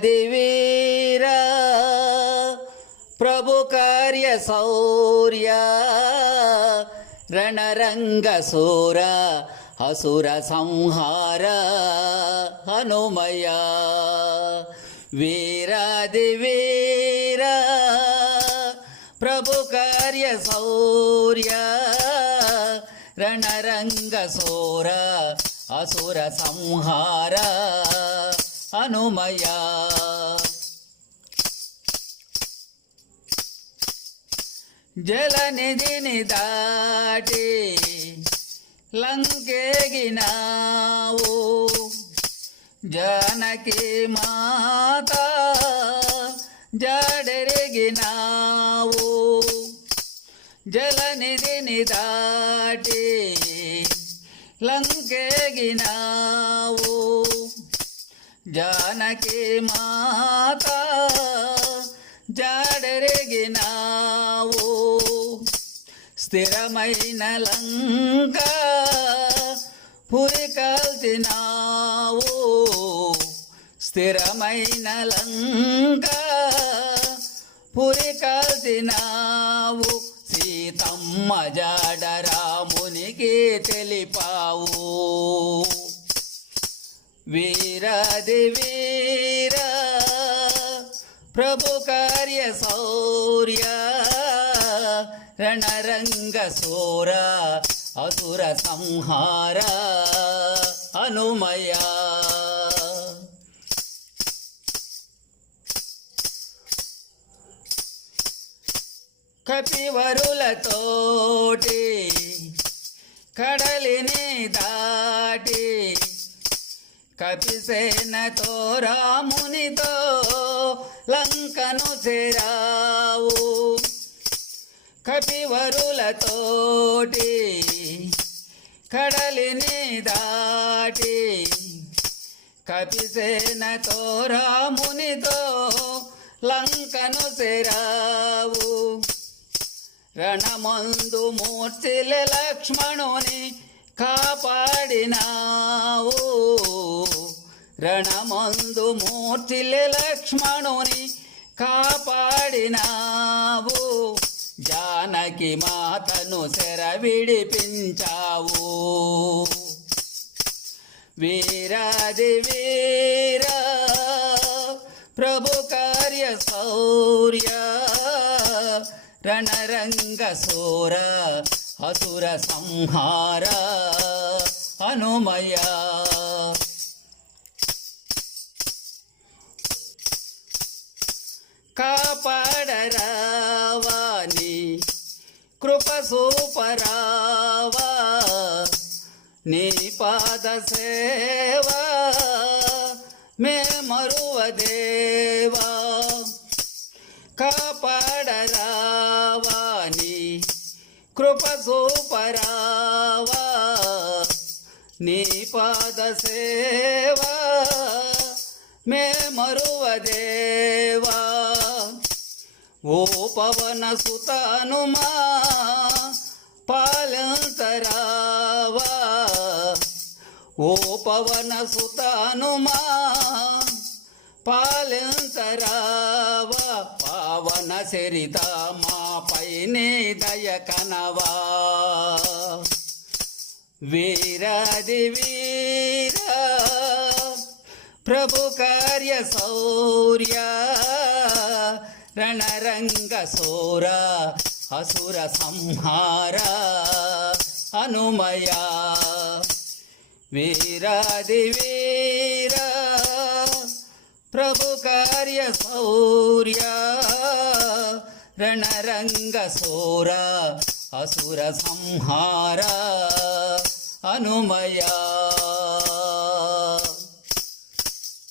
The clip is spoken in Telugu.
వీరాదివీరా ప్రభు కార్య శౌర్య రణరంగ సూర అసుర సంహార హనుమయ వీరాదివీరా ప్రభు కార్య శౌర్య రణరంగ సూర అసుర సంహార హనుమయ జలనిధిని దాటి లంకెగినావు జానకి మాత జాడెరిగినావు జలనిధిని దాటి లంకెగినావు జానకి మాత జాడెరిగినావు స్థిరమైన లంక పురి కాల్చినావు స్థిరమైన లంక పురి కాల్చినావు సీతమ్మ జాడ రామునికి తెలిపావు వీరాదివీరా ప్రభు కార్య శౌర్య రణరంగ సూర అసుర సంహార హనుమయ కపివరులతోటి కడలిని దాటి కపిసేనతో రామునితో లంకను చేరావు కపివరులతోటి కడలిని దాటి కపిసేనతో రామునితో లంకను చేరావు రణమందు మూర్ఛిల్లె లక్ష్మణుని కాపాడినావు రణమందు మూర్ఛిల్లె లక్ష్మణుని కాపాడినావు జానకి మాతను శర విడిపించావు వీరాదివీరా ప్రభు కార్య శౌర్య రణరంగ సూర అసుర సంహార హనుమయ కాపాడరావాని కృప సూపరావా నీ పాద సేవా మే మరువదేవా కాపాడరావాని కృప సూపరావా నీ పాద సేవా మే మరువదేవా ఓ పవన సుత హనుమా పాలించరావా ఓ పవన సుత హనుమా పాలించరావా పావన చరిత మాపైనే దయ కనవా వీరాదివీరా ప్రభు కార్య శౌర్య రణరంగ సూర అసుర సంహార హనుమయ వీరాదివీరా ప్రభు కార్య శౌర్య రణరంగ సూర అసుర సంహార హనుమయ